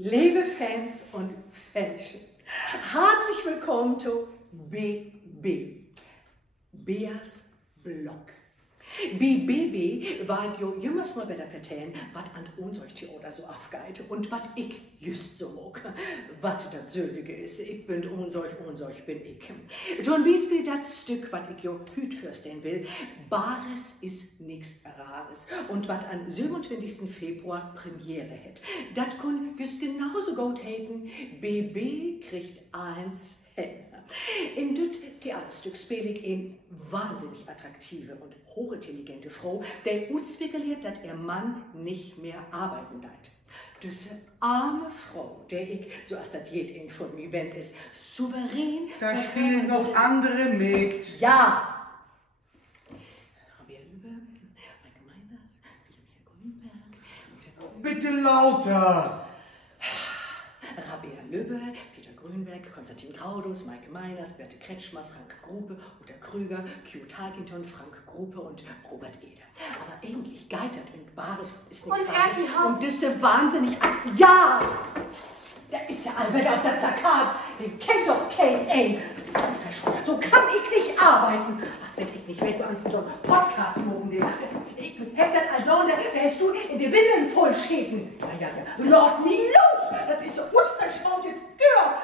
Liebe Fans und Fanchen, herzlich willkommen zu BB, Beas Blog. Bei BB war ich jo jümmers mal wieder vertellen, was an uns euch Theater so aufgeht und was ich just so mag. Was das Sölvige ist, ich bin unsolch bin ich. Zum Beispiel das Stück, was ich jo hüt fürstehen will, Bares ist nix Rares. Und was am 27. Februar Premiere hat. Das kann just genauso gut haten, BB kriegt 1 hin. In dit Theaterstück spiele ich eine wahnsinnig attraktive und hochintelligente Frau, der ausspekuliert, dass ihr Mann nicht mehr arbeiten darf. Diese arme Frau, der ich, so als das jeden von mir wendet, ist, souverän... Da spielen noch andere mit. Ja! Rabea Lübbe, Maike Meiners, Peter Grünberg, Bitte lauter. Rabea Lübbe, Peter Grünberg, Konstantin Graudus, Maike Meiners, Berthe Kretschmer, Frank Grupe, Uta Krüger, Q Tarkington, Frank Grupe und Robert Eder. Aber eigentlich geitert in Bares ist nichts Rares. Und diese wahnsinnig... Ja! Da ist ja Albert auf der Plakat. Den kennt doch K.A. Das ist ein Verschwunden. So kann ich nicht arbeiten. Was will ich nicht, wenn du an so einem Podcast mogen dir. Ich hab das Aldon, da hast du in die Windeln voll schäden. Ja. Lord me los! Das ist so unverschautet Gör.